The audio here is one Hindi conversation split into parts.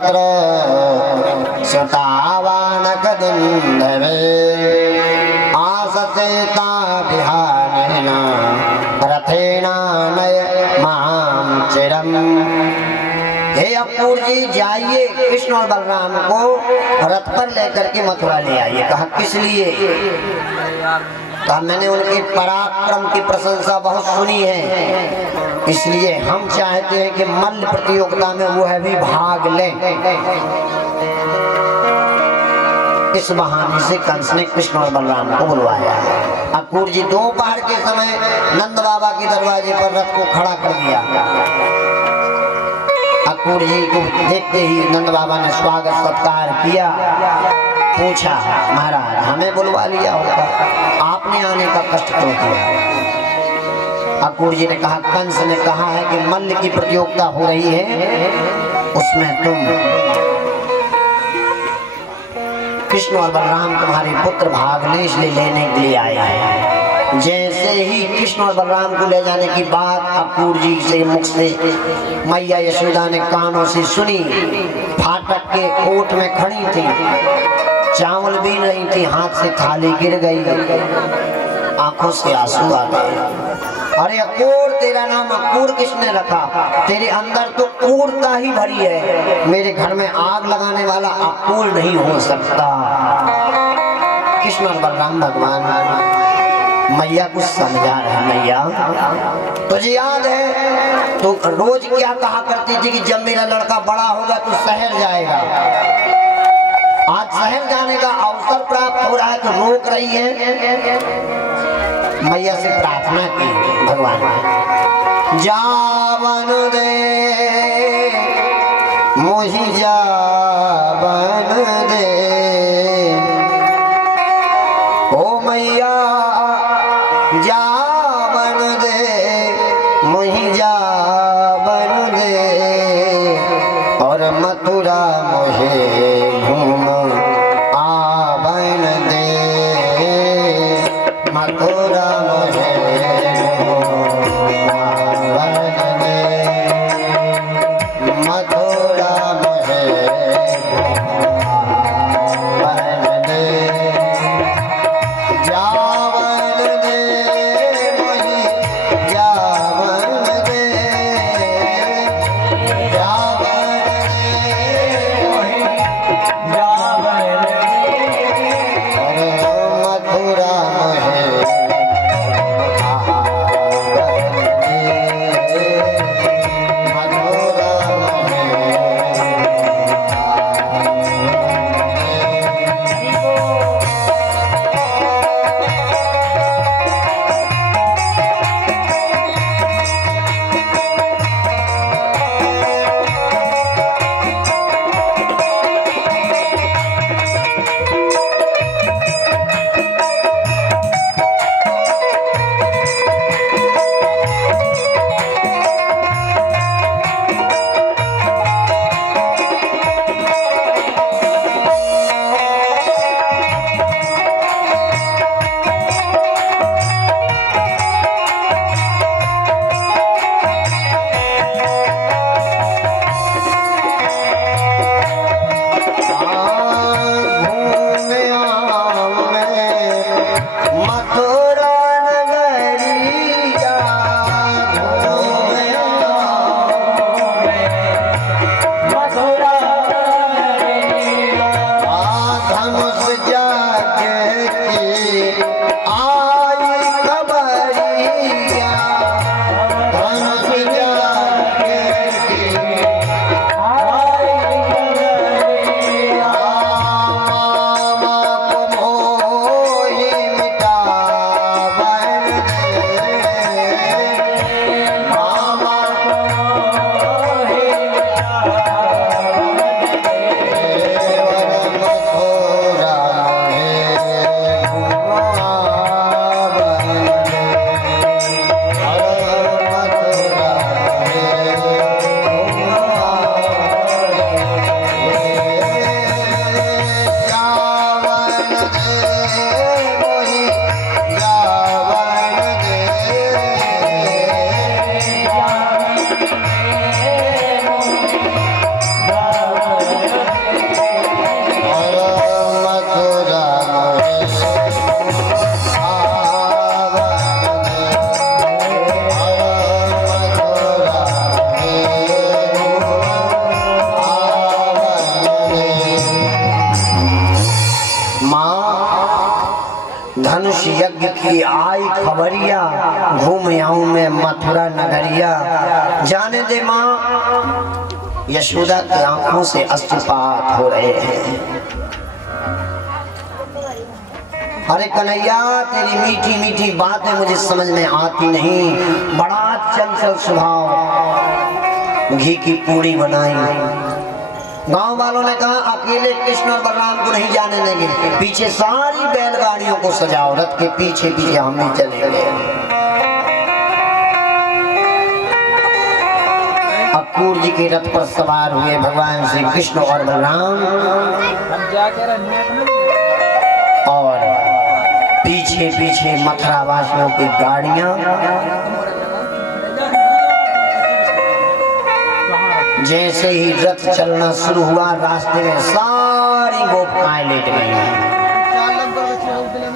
तत्र सुतावानकदुन्दवे आससेता विहानेन रथेनानय मां चिरम्। हे अक्रूर जी जाइए कृष्ण और बलराम को रथ पर लेकर के मथुरा ले आइए। कहा किस लिए? कहा मैंने उनके पराक्रम की प्रशंसा बहुत सुनी है, इसलिए हम चाहते हैं कि मल्ल प्रतियोगिता में वो भी भाग लें। इस बहाने से कंस ने कृष्ण और बलराम को बुलवाया। अक्रूर जी दोपहर के समय नंद बाबा के दरवाजे पर रथ को खड़ा कर दिया। अक्रूर जी को देखते ही नंद बाबा ने स्वागत सत्कार किया। पूछा महाराज हमें बुलवा लिया होगा, आपने आने का कष्ट क्यों किया? अक्रूर जी ने कहा कंस ने कहा है कि मल्ल की प्रतियोगिता हो रही है, उसमें तुम कृष्ण और बलराम तुम्हारे पुत्र भाग ले, इसलिए लेने के लिए आया है। जैसे ही कृष्ण और बलराम को ले जाने की बात अक्रूर जी से मुख से मैया यशोदा ने कानों से सुनी, फाटक के ओट में खड़ी थी, चावल भी नहीं थी, हाथ से थाली गिर गई, आंखों से आंसू आ गए। अरे अक्रूर तेरा नाम अक्रूर किसने रखा? तेरे अंदर तो क्रूरता ही भरी है, मेरे घर में आग लगाने वाला अक्रूर नहीं हो सकता। कृष्ण और बलराम भगवान मैया कुछ समझा रहे। मैया तुझे याद है तो रोज क्या कहा करती थी कि जब मेरा लड़का बड़ा होगा तो शहर जाएगा। आज शहर जाने का अवसर प्राप्त हो रहा है तो रोक रही है। मैया से प्रार्थना की भगवान जावन दे मोहि जावन दे, ओ मैया जावन दे मोहि जावन दे, और मथुरा मोहे घूम आवन दे, मथुरा मोहे घूम आवन दे, मथुरा मोहे घूम आवन दे, जावन दे मोहि जावन दे, जावन दे मोहि जावन यज्ञ की आई खबरिया, घूम आऊं मैं मथुरा नगरिया। जाने दे माँ, यशोदा की आंखों से अश्रुपात हो रहे हैं। अरे कन्हैया, तेरी मीठी मीठी बातें मुझे समझ में आती नहीं। बड़ा चंचल स्वभाव, घी की पूरी बनाई। गांव वालों ने कहा अकेले कृष्ण और बलराम को नहीं जाने देंगे, पीछे सारी बैलगाड़ियों को सजाओ, रथ के पीछे पीछे हम भी चलेंगे। अक्रूर जी के रथ पर सवार हुए भगवान श्री कृष्ण और बलराम, और पीछे पीछे मथुरा वासियों की गाड़ियां। जैसे ही रथ चलना शुरू हुआ, रास्ते में सारी गोपिकाएं लेट गई।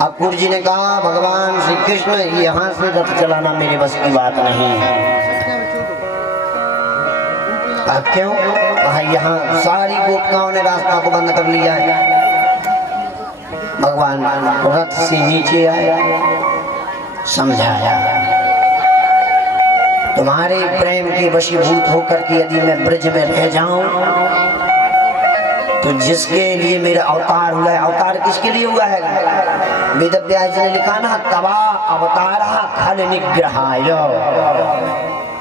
अक्रूर जी ने कहा भगवान श्री कृष्ण, यहाँ से रथ चलाना मेरे बस की बात नहीं। क्यों? कहा यहाँ सारी गोपिकाओं ने रास्ता को बंद कर लिया है। भगवान रथ से नीचे आया, समझाया तुम्हारे प्रेम के वशीभूत होकर के यदि मैं ब्रज में रह जाऊं तो जिसके लिए मेरा अवतार हुआ है, अवतार किसके लिए हुआ है? वेद व्यास ने लिखा ना, तवा अवतारा खल निग्रहाय।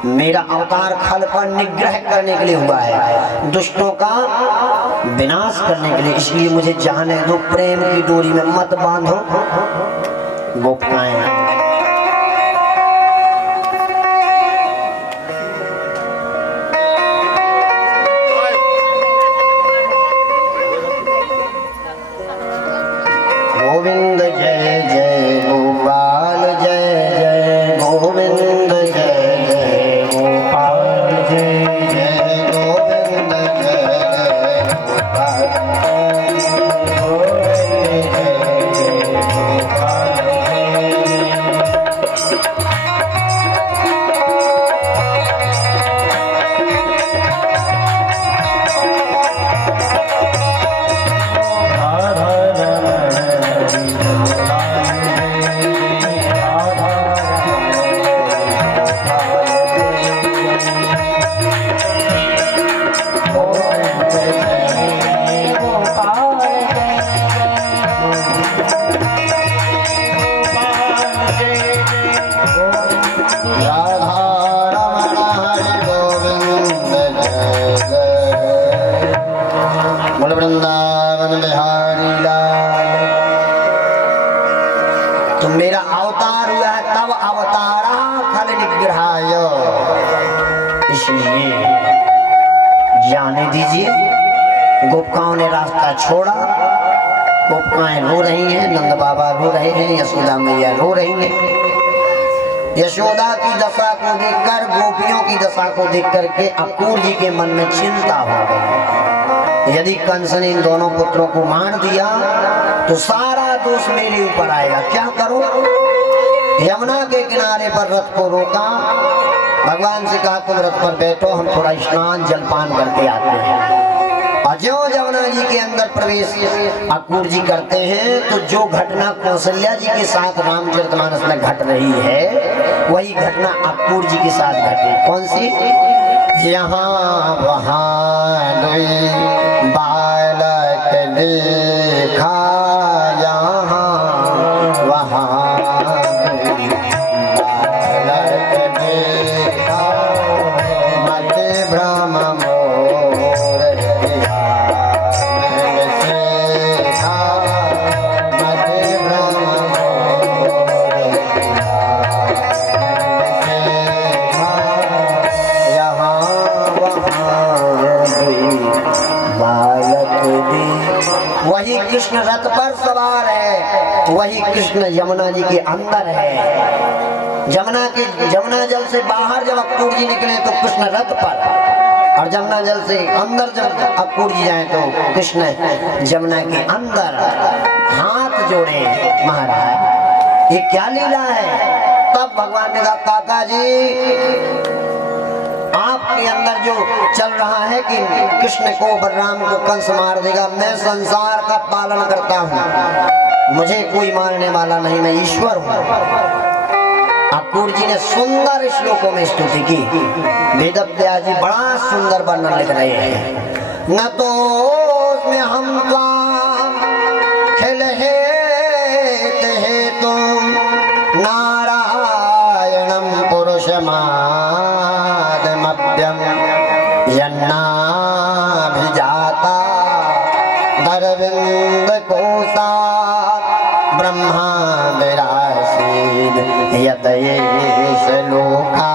मेरा अवतार खल पर निग्रह करने के लिए हुआ है, दुष्टों का विनाश करने के लिए। इसलिए मुझे जाने दो, प्रेम की डोरी में मत बांधो गोपिकाएं। गोविंद जय जय गोपाल, जय जय गोविंद, जय जय गोपाल, जय जय गोविंद, जय जय गोपाल, गोविंद जय जय गोपाल, वृंदावन बिहारी लाल। तो मेरा अवतार हुआ है, तब अवतारा खल निग्रहाय। इसलिए जाने दीजिए। गोपिकाओं ने रास्ता छोड़ा, गोपिकाएं रो रही हैं, नंद बाबा रो रहे हैं, यशोदा मैया रो रही हैं। यशोदा की दशा को देखकर, गोपियों की दशा को देख करके अक्रूर जी के मन में चिंता हो गई। यदि कंस ने इन दोनों पुत्रों को मार दिया तो सारा दोष मेरे ऊपर आएगा। क्या करो? यमुना के किनारे पर रथ को रोका, भगवान से कहा तुम रथ पर बैठो, हम थोड़ा स्नान जलपान करके आते हैं। और जो यमुना जी के अंदर प्रवेश अक्रूर जी करते हैं तो जो घटना कौशल्या जी के साथ रामचरितमानस में घट रही है, वही घटना अक्रूर जी के साथ घटी। कौन सी? यहाँ वहाँ बालक देखा, यहाँ वहाँ बालक देखा, मत भ्रम मोर सीखा, मत भ्रम मोर वही कृष्ण रथ पर सवार है, वही कृष्ण यमुना जी के अंदर है। जमुना जल से बाहर जब अक्रूर जी निकले तो कृष्ण रथ पर, और जमुना जल से अंदर जब अक्रूर जी जाए तो कृष्ण जमुना के अंदर हाथ जोड़े। महाराज ये क्या लीला है? तब भगवान ने कहा काका जी, आपके अंदर जो चल रहा है कि कृष्ण को बलराम को कंस मार देगा, मैं संसार का पालन करता हूँ। मुझे कोई मारने वाला नहीं, मैं ईश्वर हूँ। अक्रूर जी ने सुंदर श्लोकों में स्तुति की। वेदव्यास जी बड़ा सुंदर वर्णन लिख रहे हैं। न तो उसमें हम खिलहे तुम नारायणं पुरुषमादमभ्यं यन्नाभिजाता दरविंद कोसा ब्रह्मा विरासीद यतयेष लोका।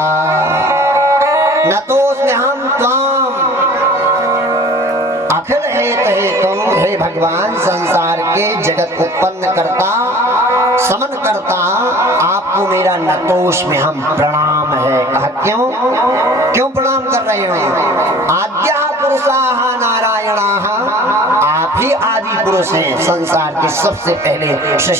न तो उसमें हम त्वाम अखिल तुम, हे भगवान संसार के जगत उत्पन्न करता समन करता, आपको मेरा नतोष में हम प्रणाम है। कहा क्यों क्यों प्रणाम कर रहे हो? आद्या पुरुषाः नारायणाः, आप ही आदि पुरुष हैं, संसार के सबसे पहले